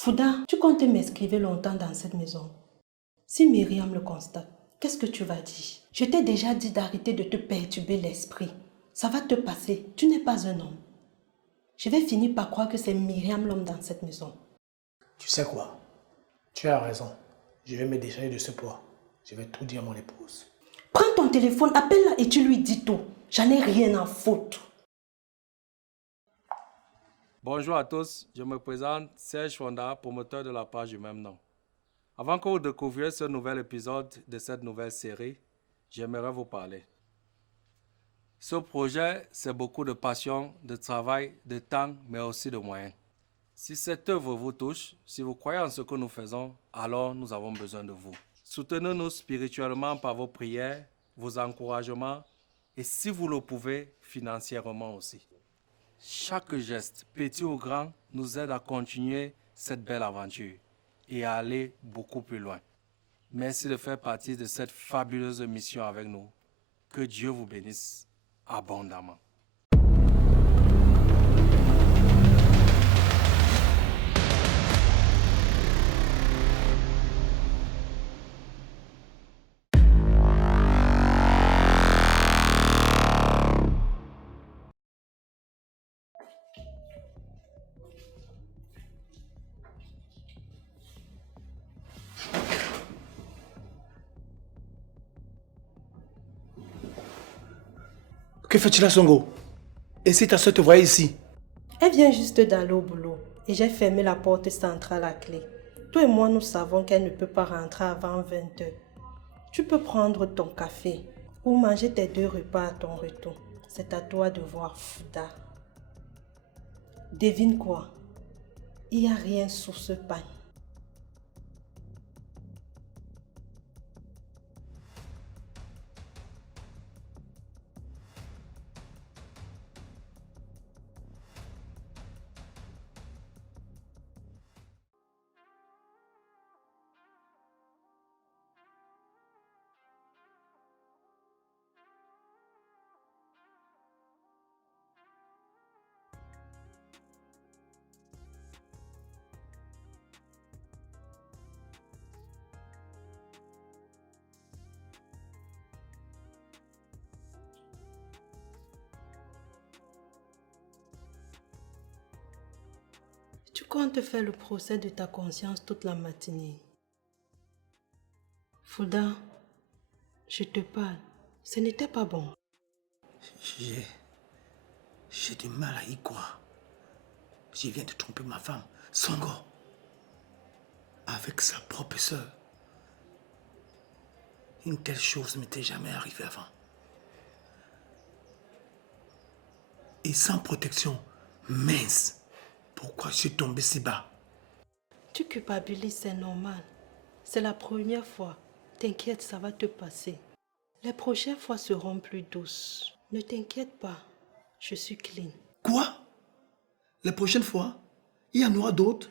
Fouda, tu comptes m'esquiver longtemps dans cette maison. Si Myriam le constate, qu'est-ce que tu vas dire? Je t'ai déjà dit d'arrêter de te perturber l'esprit. Ça va te passer, tu n'es pas un homme. Je vais finir par croire que c'est Myriam l'homme dans cette maison. Tu sais quoi? Tu as raison. Je vais me décharger de ce poids. Je vais tout dire à mon épouse. Prends ton téléphone, appelle-la et tu lui dis tout. J'en ai rien à foutre. Bonjour à tous, je me présente Serge Fonda, promoteur de la page du même nom. Avant que vous découvriez ce nouvel épisode de cette nouvelle série, j'aimerais vous parler. Ce projet, c'est beaucoup de passion, de travail, de temps, mais aussi de moyens. Si cette œuvre vous touche, si vous croyez en ce que nous faisons, alors nous avons besoin de vous. Soutenez-nous spirituellement par vos prières, vos encouragements et si vous le pouvez, financièrement aussi. Chaque geste, petit ou grand, nous aide à continuer cette belle aventure et à aller beaucoup plus loin. Merci de faire partie de cette fabuleuse mission avec nous. Que Dieu vous bénisse abondamment. Que fais-tu là, Songo? Et si ta soeur te voyait ici? Elle vient juste d'aller au boulot et j'ai fermé la porte centrale à clé. Toi et moi, nous savons qu'elle ne peut pas rentrer avant 20h. Tu peux prendre ton café ou manger tes 2 repas à ton retour. C'est à toi de voir, Fouda. Devine quoi? Il n'y a rien sous ce pain. Tu comptes faire le procès de ta conscience toute la matinée. Fouda, je te parle. Ce n'était pas bon. J'ai du mal à y croire. Je viens de tromper ma femme, Songo, avec sa propre sœur. Une telle chose ne m'était jamais arrivée avant. Et sans protection, mince, pourquoi je suis tombé si bas? Tu culpabilises, c'est normal. C'est la première fois. T'inquiète, ça va te passer. Les prochaines fois seront plus douces. Ne t'inquiète pas, je suis clean. Quoi? La prochaine fois, il y en aura d'autres?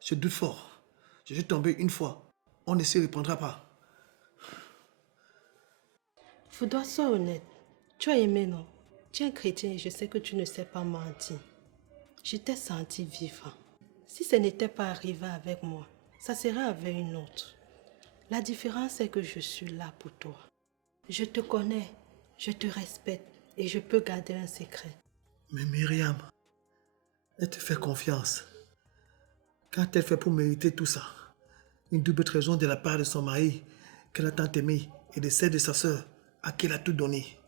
Je doute fort. Je suis tombé une fois. On ne s'y reprendra pas. Fouda, sois honnête. Tu as aimé, non? Tu es un chrétien et je sais que tu ne sais pas mentir. Je t'ai senti vivant. Si ce n'était pas arrivé avec moi, ça serait avec une autre. La différence est que je suis là pour toi. Je te connais, je te respecte et je peux garder un secret. Mais Myriam, elle te fait confiance. Quand elle fait pour mériter tout ça, une double trahison de la part de son mari, qu'elle a tant aimé, et de celle de sa sœur, à qui elle a tout donné.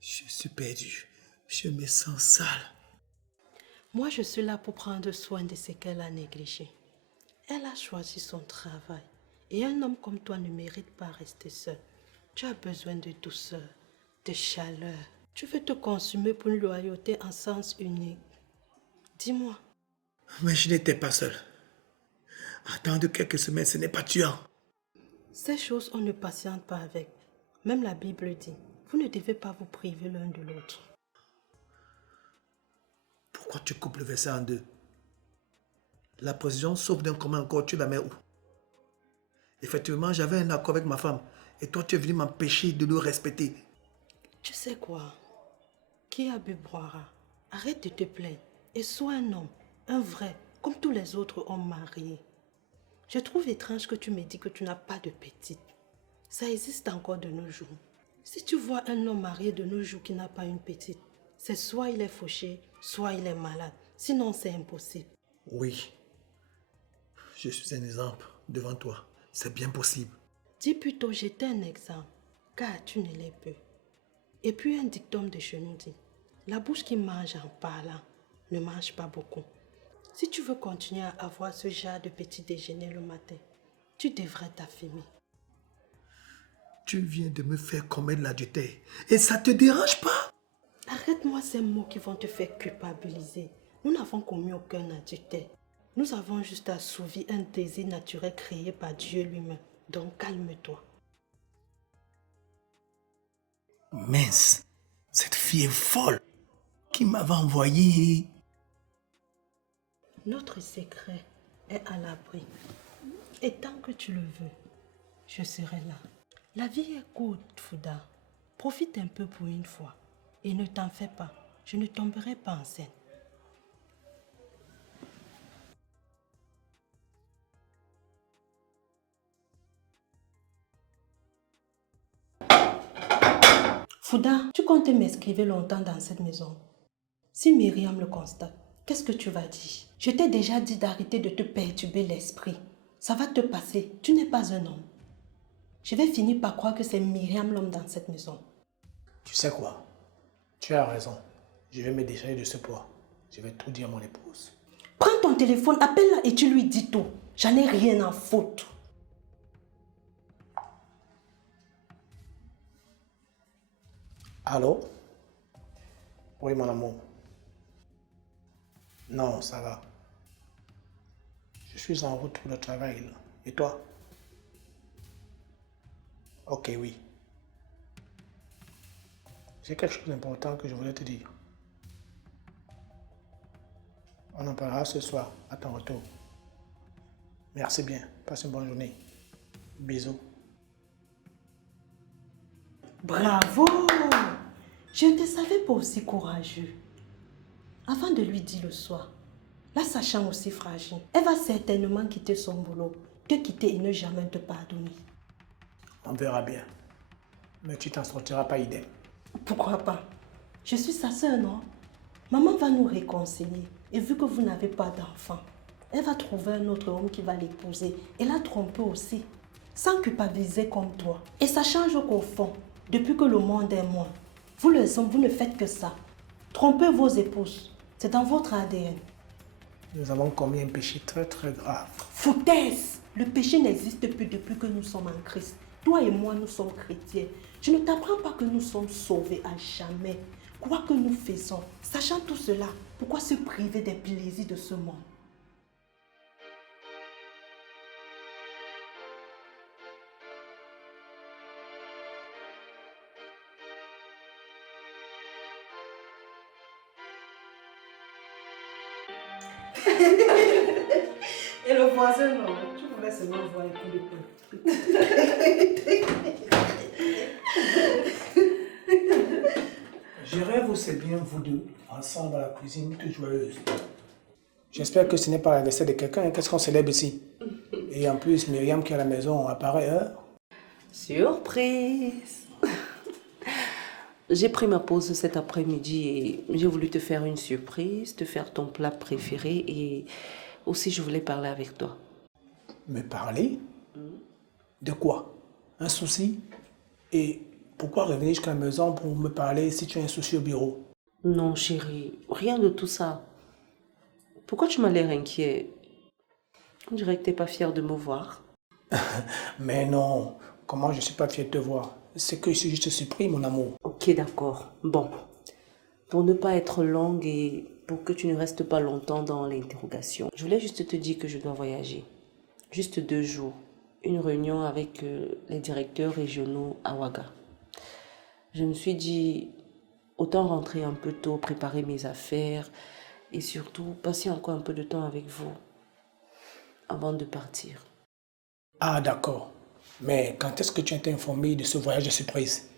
Je suis perdu. Je me sens sale. Moi, je suis là pour prendre soin de ce qu'elle a négligé. Elle a choisi son travail. Et un homme comme toi ne mérite pas rester seul. Tu as besoin de douceur, de chaleur. Tu veux te consumer pour une loyauté en sens unique. Dis-moi. Mais je n'étais pas seul. Attendre quelques semaines, ce n'est pas tuant. Ces choses, on ne patiente pas avec. Même la Bible dit, vous ne devez pas vous priver l'un de l'autre. Pourquoi tu coupes le verset en deux? La position sauf d'un commun accord, tu la mets où? Effectivement, j'avais un accord avec ma femme. Et toi, tu es venu m'empêcher de le respecter. Tu sais quoi? Qui a bu boira. Arrête de te plaindre et sois un homme, un vrai, comme tous les autres hommes mariés. Je trouve étrange que tu me dis que tu n'as pas de petite. Ça existe encore de nos jours. Si tu vois un homme marié de nos jours qui n'a pas une petite, c'est soit il est fauché, soit il est malade. Sinon, c'est impossible. Oui, je suis un exemple devant toi. C'est bien possible. Dis plutôt, j'étais un exemple, car tu ne l'es plus. Et puis un dicton de chez nous dit, la bouche qui mange en parlant ne mange pas beaucoup. Si tu veux continuer à avoir ce genre de petit déjeuner le matin, tu devrais t'affirmer. Tu viens de me faire commettre l'adultère et ça te dérange pas? Arrête-moi ces mots qui vont te faire culpabiliser. Nous n'avons commis aucun adultère. Nous avons juste assouvi un désir naturel créé par Dieu lui-même. Donc calme-toi. Mince, cette fille est folle. Qui m'avait envoyé? Notre secret est à l'abri. Et tant que tu le veux, je serai là. La vie est courte, Fouda. Profite un peu pour une fois. Et ne t'en fais pas, je ne tomberai pas enceinte. Fouda, tu comptes m'inscrire longtemps dans cette maison? Si Myriam le constate, qu'est-ce que tu vas dire? Je t'ai déjà dit d'arrêter de te perturber l'esprit. Ça va te passer, tu n'es pas un homme. Je vais finir par croire que c'est Myriam l'homme dans cette maison. Tu sais quoi? Tu as raison. Je vais me décharger de ce poids. Je vais tout dire à mon épouse. Prends ton téléphone, appelle-la et tu lui dis tout. J'en ai rien à foutre. Allô? Oui, mon amour. Non, ça va. Je suis en route pour le travail. Là. Et toi? Ok, oui. J'ai quelque chose d'important que je voulais te dire. On en parlera ce soir, à ton retour. Merci bien. Passe une bonne journée. Bisous. Bravo! Je ne te savais pas aussi courageux. Avant de lui dire le soir, la sachant aussi fragile, elle va certainement quitter son boulot, te quitter et ne jamais te pardonner. On verra bien. Mais tu t'en sortiras pas idem. Pourquoi pas? Je suis sa sœur, non? Maman va nous réconcilier. Et vu que vous n'avez pas d'enfant, elle va trouver un autre homme qui va l'épouser et la tromper aussi, sans culpabiliser comme toi. Et ça change qu'au fond, depuis que le monde est moi, vous les hommes, vous ne faites que ça. Trompez vos épouses. C'est dans votre ADN. Nous avons commis un péché très très grave. Foutaise! Le péché n'existe plus depuis que nous sommes en Christ. Toi et moi, nous sommes chrétiens. Je ne t'apprends pas que nous sommes sauvés à jamais. Quoi que nous faisons, sachant tout cela, pourquoi se priver des plaisirs de ce monde? Et le voisin, non, tu pouvais seulement voir un coup de poing. Je rêve aussi bien vous deux, ensemble à la cuisine, toute joyeuse. J'espère que ce n'est pas la vaisselle de quelqu'un. Qu'est-ce qu'on célèbre ici? Et en plus, Myriam qui est à la maison apparaît, hein? Surprise! J'ai pris ma pause cet après-midi et j'ai voulu te faire une surprise, te faire ton plat préféré et aussi je voulais parler avec toi. Me parler? De quoi? Un souci? Et pourquoi revenir jusqu'à la maison pour me parler si tu as un souci au bureau? Non chérie, rien de tout ça. Pourquoi tu m'as l'air inquiet? On dirait que tu n'es pas fière de me voir. Mais non, comment je ne suis pas fier de te voir? C'est que je suis juste surpris, mon amour. Ok, d'accord. Bon, pour ne pas être longue et pour que tu ne restes pas longtemps dans l'interrogation, je voulais juste te dire que je dois voyager. Juste 2 jours. Une réunion avec les directeurs régionaux à Ouaga. Je me suis dit, autant rentrer un peu tôt, préparer mes affaires et surtout passer encore un peu de temps avec vous avant de partir. Ah, d'accord. Mais quand est-ce que tu as été informé de ce voyage de surprise?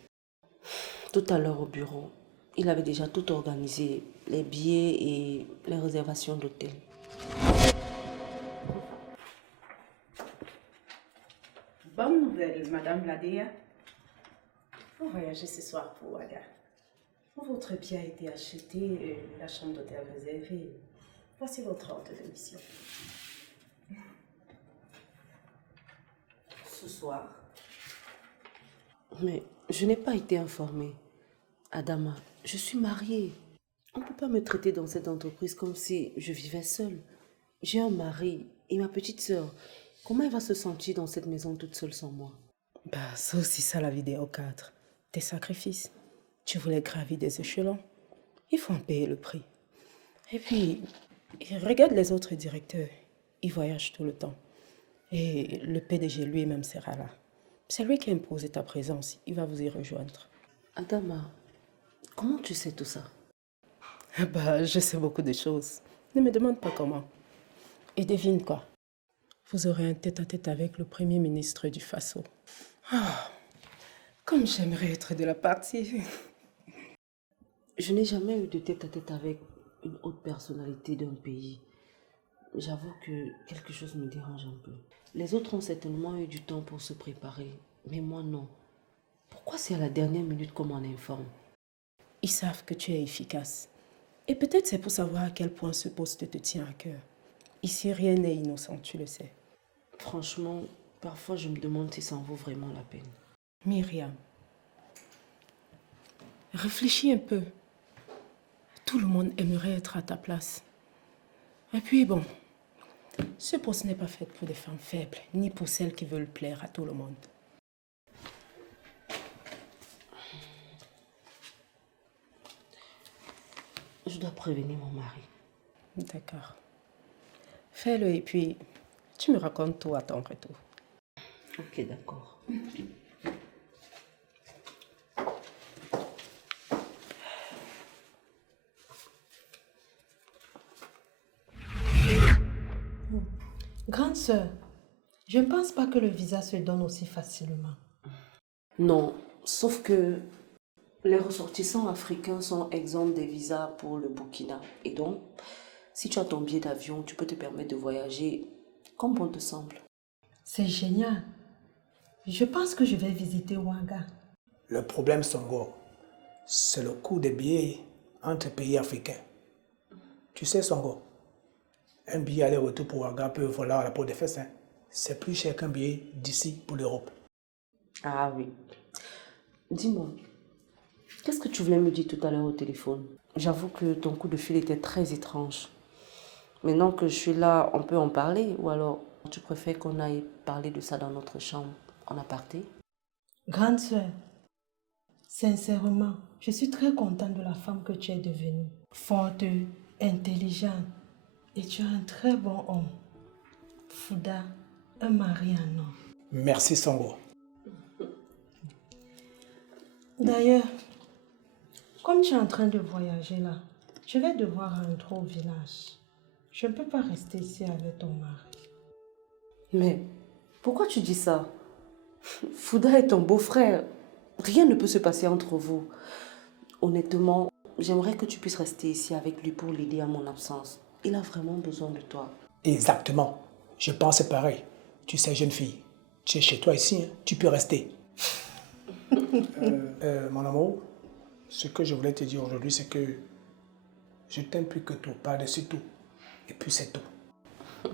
Tout à l'heure au bureau, il avait déjà tout organisé, les billets et les réservations d'hôtel. nouvelles, Madame Ladea? Vous voyagez ce soir pour Ouaga. Votre billet a été acheté et la chambre d'hôtel réservée. Voici votre ordre de mission. Ce soir? Mais je n'ai pas été informée. Adama, je suis mariée. On ne peut pas me traiter dans cette entreprise comme si je vivais seule. J'ai un mari et ma petite sœur. Comment elle va se sentir dans cette maison toute seule sans moi? Bah, c'est aussi ça la vie des hauts-cadres. Tes sacrifices. Tu voulais gravir des échelons. Il faut en payer le prix. Et puis, regarde les autres directeurs. Ils voyagent tout le temps. Et le PDG lui-même sera là. C'est lui qui a imposé ta présence. Il va vous y rejoindre. Adama, comment tu sais tout ça? Bah, je sais beaucoup de choses. Ne me demande pas comment. Et devine quoi? Vous aurez un tête-à-tête avec le Premier ministre du Faso. Ah, comme j'aimerais être de la partie. Je n'ai jamais eu de tête-à-tête avec une haute personnalité d'un pays. J'avoue que quelque chose me dérange un peu. Les autres ont certainement eu du temps pour se préparer, mais moi non. Pourquoi c'est à la dernière minute qu'on m'en informe? Ils savent que tu es efficace. Et peut-être c'est pour savoir à quel point ce poste te tient à cœur. Ici, rien n'est innocent, tu le sais. Franchement, parfois je me demande si ça en vaut vraiment la peine. Myriam, réfléchis un peu. Tout le monde aimerait être à ta place. Et puis bon, ce poste n'est pas fait pour des femmes faibles, ni pour celles qui veulent plaire à tout le monde. Je dois prévenir mon mari. D'accord. Fais-le et puis tu me racontes tout à ton retour. Ok, d'accord. Grande sœur, je ne pense pas que le visa se donne aussi facilement. Non, sauf que les ressortissants africains sont exempts des visas pour le Burkina. Et donc, si tu as ton billet d'avion, tu peux te permettre de voyager comme bon te semble. C'est génial. Je pense que je vais visiter Ouaga. Le problème, Songo, c'est le coût des billets entre pays africains. Tu sais, Songo, un billet aller-retour pour Ouaga peut valoir la peau des fesses. C'est plus cher qu'un billet d'ici pour l'Europe. Ah oui. Dis-moi, qu'est-ce que tu voulais me dire tout à l'heure au téléphone? J'avoue que ton coup de fil était très étrange. Maintenant que je suis là, on peut en parler? Ou alors, tu préfères qu'on aille parler de ça dans notre chambre en aparté? Grande sœur, sincèrement, je suis très contente de la femme que tu es devenue. Forte, intelligente et tu es un très bon homme. Fouda, un mari en homme. Merci, Songo. D'ailleurs, comme tu es en train de voyager là, je vais devoir rentrer au village. Je ne peux pas rester ici avec ton mari. Mais pourquoi tu dis ça? Fouda est ton beau-frère. Rien ne peut se passer entre vous. Honnêtement, j'aimerais que tu puisses rester ici avec lui pour l'aider à mon absence. Il a vraiment besoin de toi. Exactement. Je pense pareil. Tu sais, jeune fille, tu es chez toi ici, tu peux rester. Mon amour, ce que je voulais te dire aujourd'hui, c'est que je t'aime plus que tout, par-dessus tout. Et puis c'est tout.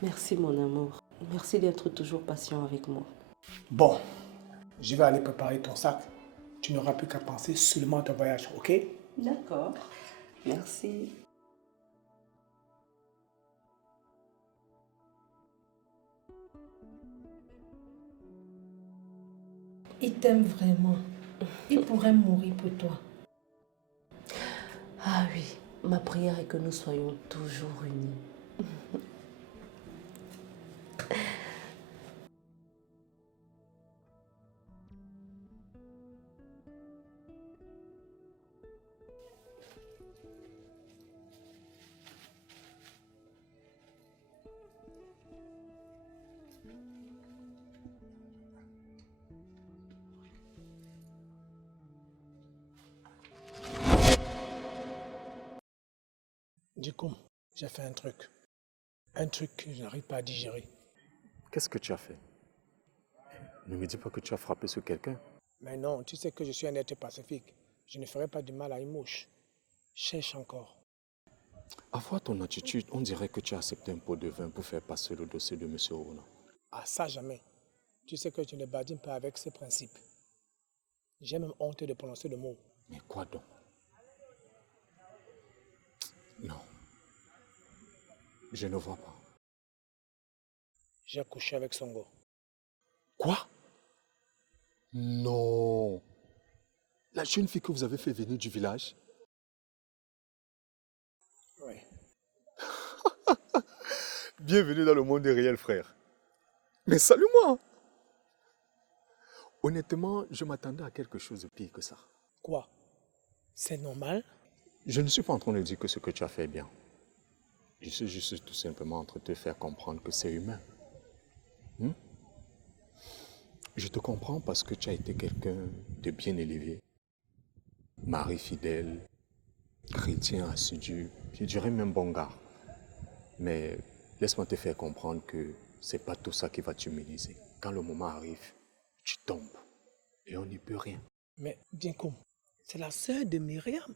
Merci mon amour. Merci d'être toujours patient avec moi. Bon, je vais aller préparer ton sac. Tu n'auras plus qu'à penser seulement à ton voyage, ok? D'accord. Merci. Il t'aime vraiment. Il pourrait mourir pour toi. Ah oui, ma prière est que nous soyons toujours unis. Du coup, j'ai fait un truc. Un truc que je n'arrive pas à digérer. Qu'est-ce que tu as fait? Ne me dis pas que tu as frappé sur quelqu'un. Mais non, tu sais que je suis un être pacifique. Je ne ferai pas du mal à une mouche. Cherche encore. À voir ton attitude, on dirait que tu as accepté un pot de vin pour faire passer le dossier de M. Rona. Ah, ça jamais. Tu sais que je ne badine pas avec ces principes. J'ai même honte de prononcer le mot. Mais quoi donc? Non. Je ne vois pas. J'ai couché avec Songo. Quoi? Non. La jeune fille que vous avez fait venir du village? Oui. Bienvenue dans le monde des réels, frère. Mais salue-moi. Honnêtement, je m'attendais à quelque chose de pire que ça. Quoi? C'est normal? Je ne suis pas en train de dire que ce que tu as fait est bien. Je suis juste tout simplement en train de te faire comprendre que c'est humain. Je te comprends parce que tu as été quelqu'un de bien élevé. Mari fidèle, chrétien assidu, je dirais même bon gars. Mais laisse-moi te faire comprendre que c'est pas tout ça qui va t'humiliser. Quand le moment arrive, tu tombes et on n'y peut rien. Mais Dinkoum, c'est la sœur de Myriam.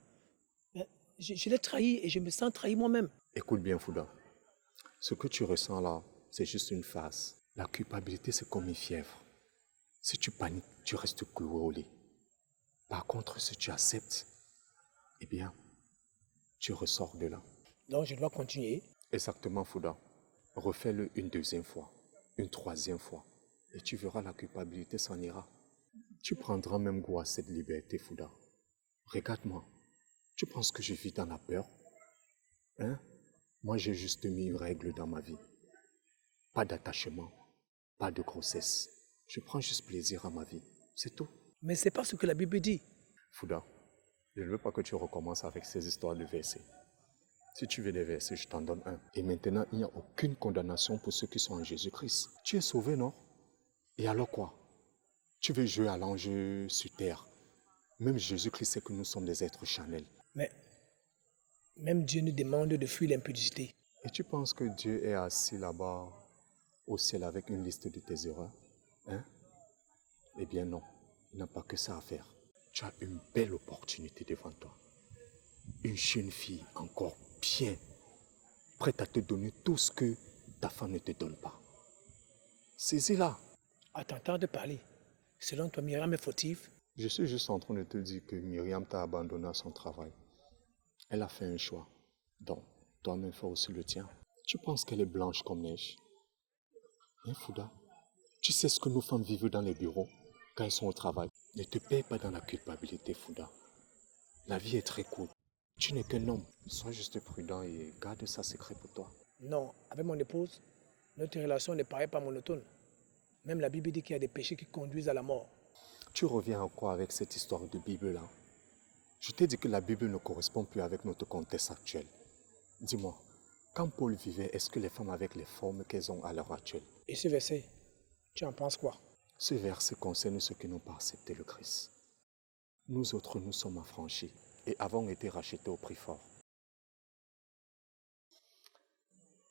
Mais je l'ai trahie et je me sens trahi moi-même. Écoute bien, Fouda. Ce que tu ressens là, c'est juste une phase. La culpabilité, c'est comme une fièvre. Si tu paniques, tu restes cloué au lit. Par contre, si tu acceptes, eh bien, tu ressors de là. Donc je dois continuer. Exactement, Fouda. Refais-le une deuxième fois, une troisième fois, et tu verras la culpabilité s'en ira. Tu prendras même goût à cette liberté, Fouda. Regarde-moi. Tu penses que je vis dans la peur? Hein? Moi, j'ai juste mis une règle dans ma vie. Pas d'attachement, pas de grossesse. Je prends juste plaisir à ma vie. C'est tout. Mais c'est pas ce que la Bible dit. Fouda, je ne veux pas que tu recommences avec ces histoires de versets. Si tu veux des versets, je t'en donne un. Et maintenant, il n'y a aucune condamnation pour ceux qui sont en Jésus-Christ. Tu es sauvé, non? Et alors quoi? Tu veux jouer à l'enjeu sur terre. Même Jésus-Christ sait que nous sommes des êtres charnels. Mais même Dieu nous demande de fuir l'impudicité. Et tu penses que Dieu est assis là-bas au ciel avec une liste de tes erreurs? Hein? Eh bien non, il n'a pas que ça à faire. Tu as une belle opportunité devant toi. Une jeune fille encore bien, prête à te donner tout ce que ta femme ne te donne pas. Saisis-la. À t'entendre de parler, selon toi, Myriam est fautive? Je suis juste en train de te dire que Myriam t'a abandonné à son travail. Elle a fait un choix. Donc, toi-même fais aussi le tien. Tu penses qu'elle est blanche comme neige? Hein, Fouda? Tu sais ce que nos femmes vivent dans les bureaux quand elles sont au travail? Ne te perds pas dans la culpabilité, Fouda. La vie est très courte. Tu n'es qu'un homme. Sois juste prudent et garde ça secret pour toi. Non, avec mon épouse, notre relation ne paraît pas monotone. Même la Bible dit qu'il y a des péchés qui conduisent à la mort. Tu reviens encore avec cette histoire de Bible-là? Je t'ai dit que la Bible ne correspond plus avec notre contexte actuel. Dis-moi, quand Paul vivait, est-ce que les femmes avaient les formes qu'elles ont à l'heure actuelle? Et ce verset, tu en penses quoi? Ce verset concerne ceux qui n'ont pas accepté le Christ. Nous autres, nous sommes affranchis et avons été rachetés au prix fort.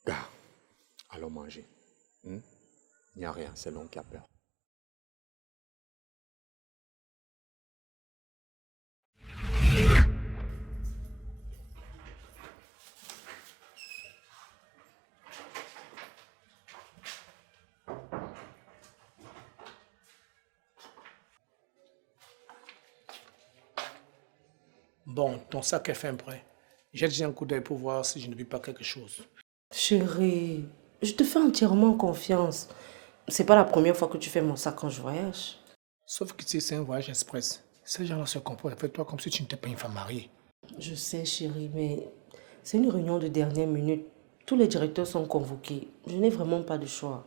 Gars, allons manger. Il n'y a rien, c'est l'homme qui a peur. Bon, ton sac est fin prêt. J'ai déjà un coup d'œil pour voir si je ne vis pas quelque chose. Chérie, je te fais entièrement confiance. C'est pas la première fois que tu fais mon sac quand je voyage. Sauf que tu sais, c'est un voyage express. Ces gens-là se comportent avec toi comme si tu n'étais pas une femme mariée. Je sais, chérie, mais c'est une réunion de dernière minute. Tous les directeurs sont convoqués. Je n'ai vraiment pas de choix.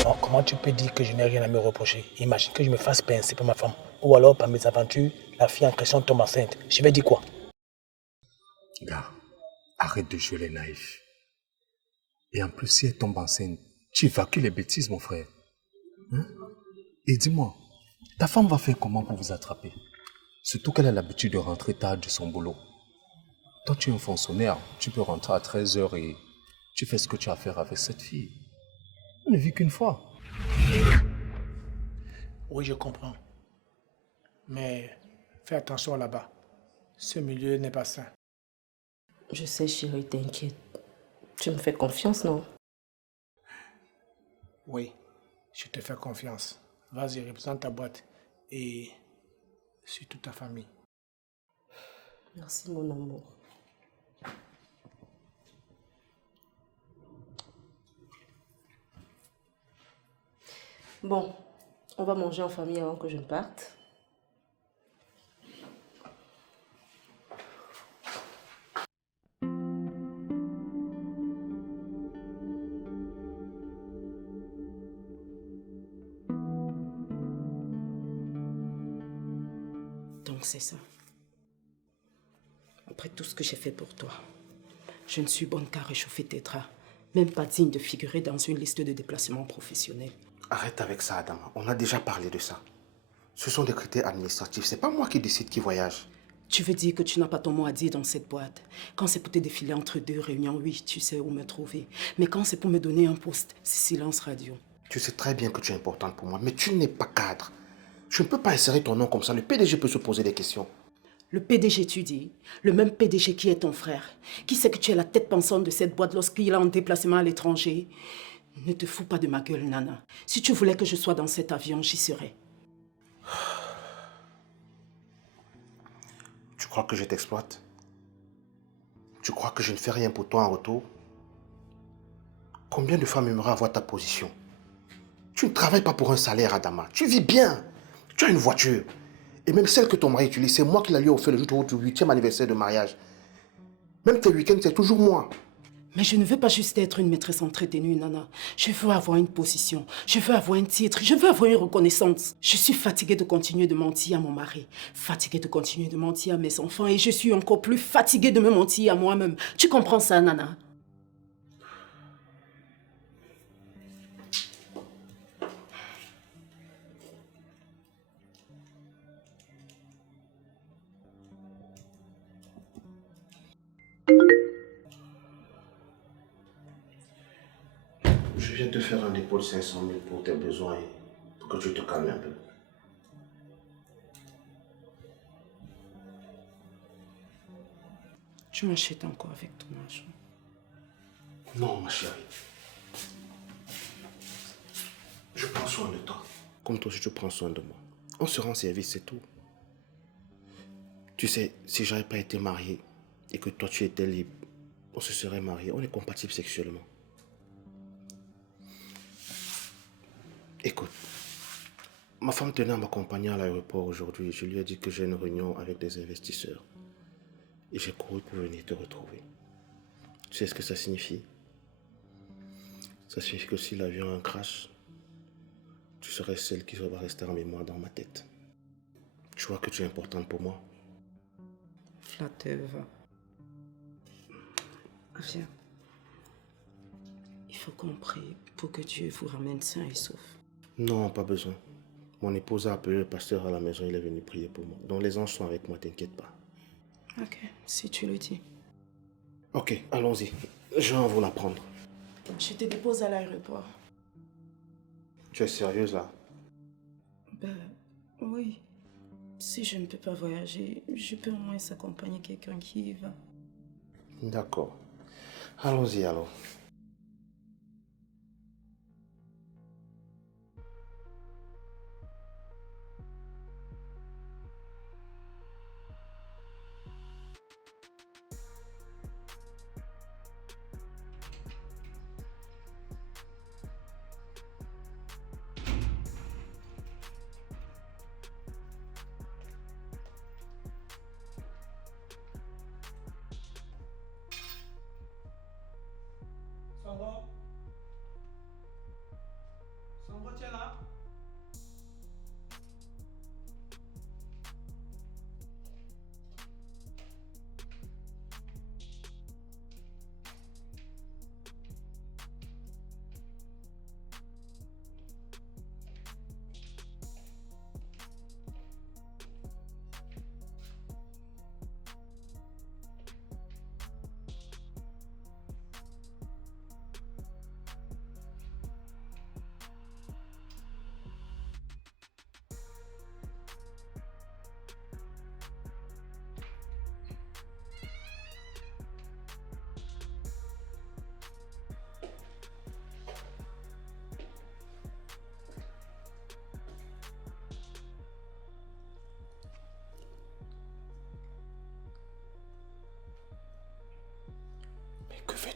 Alors, comment tu peux dire que je n'ai rien à me reprocher? Imagine que je me fasse pincer par ma femme. Ou alors, par mes aventures, la fille en question tombe enceinte. Je vais dire quoi? Gars, arrête de jouer les naïfs. Et en plus, si elle tombe enceinte, tu évacues les bêtises, mon frère. Et dis-moi, ta femme va faire comment pour vous attraper? Surtout qu'elle a l'habitude de rentrer tard de son boulot. Toi, tu es un fonctionnaire. Tu peux rentrer à 13h et tu fais ce que tu as à faire avec cette fille. On ne vit qu'une fois. Oui, je comprends. Mais fais attention là-bas. Ce milieu n'est pas sain. Je sais, chérie, t'inquiète. Tu me fais confiance, non? Oui, je te fais confiance. Vas-y, représente ta boîte et surtout ta famille. Merci, mon amour. Bon, on va manger en famille avant que je ne parte. Donc c'est ça. Après tout ce que j'ai fait pour toi, je ne suis bonne qu'à réchauffer tes draps. Même pas digne de figurer dans une liste de déplacements professionnels. Arrête avec ça, Adama. On a déjà parlé de ça. Ce sont des critères administratifs. C'est pas moi qui décide qui voyage. Tu veux dire que tu n'as pas ton mot à dire dans cette boîte? Quand c'est pour te défiler entre deux réunions, oui, tu sais où me trouver. Mais quand c'est pour me donner un poste, c'est silence radio. Tu sais très bien que tu es importante pour moi, mais tu n'es pas cadre. Je ne peux pas insérer ton nom comme ça. Le PDG peut se poser des questions. Le PDG, tu dis, le même PDG qui est ton frère, qui sait que tu es la tête pensante de cette boîte lorsqu'il est en déplacement à l'étranger. Ne te fous pas de ma gueule, Nana. Si tu voulais que je sois dans cet avion, j'y serais. Tu crois que je t'exploite? Tu crois que je ne fais rien pour toi en retour? Combien de femmes aimeraient avoir ta position? Tu ne travailles pas pour un salaire, Adama. Tu vis bien. Tu as une voiture. Et même celle que ton mari utilise, c'est moi qui la lui ai offert le jour de votre 8e anniversaire de mariage. Même tes week-ends, c'est toujours moi. Mais je ne veux pas juste être une maîtresse entretenue, Nana. Je veux avoir une position, je veux avoir un titre, je veux avoir une reconnaissance. Je suis fatiguée de continuer de mentir à mon mari, fatiguée de continuer de mentir à mes enfants et je suis encore plus fatiguée de me mentir à moi-même. Tu comprends ça, Nana? Je viens te faire un dépôt de 500 000 pour tes besoins et pour que tu te calmes un peu. Tu m'achètes encore avec ton argent. Non, ma chérie. Je prends soin de toi. Comme toi aussi, tu prends soin de moi. On se rend service, c'est tout. Tu sais, si j'avais pas été marié et que toi tu étais libre, on se serait mariés. On est compatibles sexuellement. Écoute, ma femme tenait à m'accompagner à l'aéroport aujourd'hui. Je lui ai dit que j'ai une réunion avec des investisseurs. Et j'ai couru pour venir te retrouver. Tu sais ce que ça signifie? Ça signifie que si l'avion a un crash, tu serais celle qui va rester en mémoire dans ma tête. Tu vois que tu es importante pour moi. Flatteur. Viens. Il faut qu'on prie pour que Dieu vous ramène sain et sauf. Non, pas besoin. Mon épouse a appelé le pasteur à la maison, il est venu prier pour moi. Donc les anges sont avec moi, t'inquiète pas. Ok, si tu le dis. Ok, allons-y. Je vais vous la prendre. Je te dépose à l'aéroport. Tu es sérieuse là? Ben, oui. Si je ne peux pas voyager, je peux au moins accompagner quelqu'un qui y va. D'accord. Allons-y alors.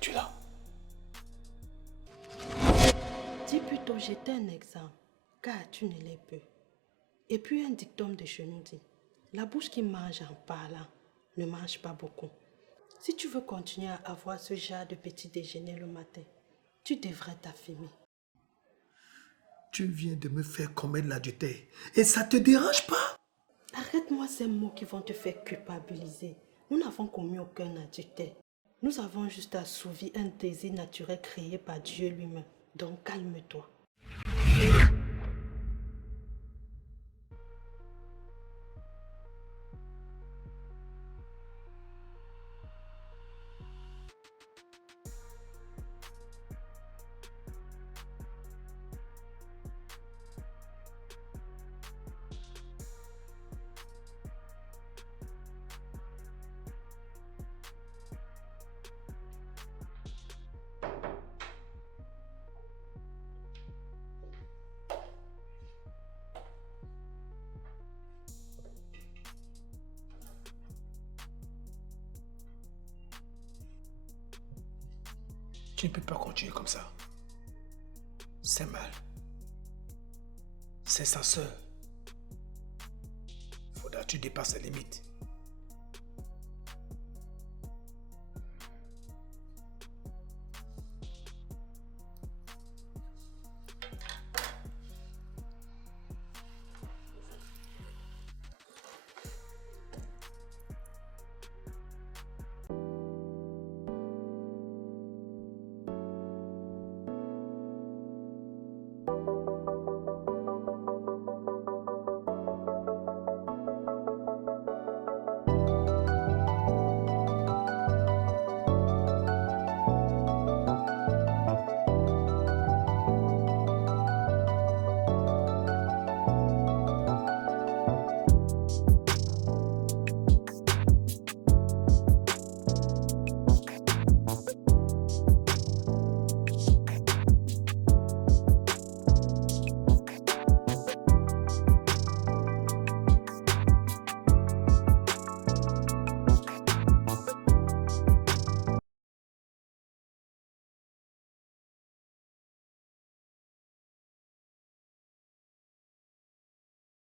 fais-tu là? Dis plutôt j'étais un exemple, car tu ne l'es plus. Et puis un dicton de chez nous dit, la bouche qui mange en parlant ne mange pas beaucoup. Si tu veux continuer à avoir ce genre de petit déjeuner le matin, tu devrais t'affirmer. Tu viens de me faire commettre l'adultère et ça te dérange pas? Arrête-moi ces mots qui vont te faire culpabiliser. Nous n'avons commis aucun adultère. Nous avons juste assouvi un désir naturel créé par Dieu lui-même. Donc calme-toi. Tu ne peux pas continuer comme ça. C'est mal. C'est sa sœur. Faudra que tu dépasses les limites.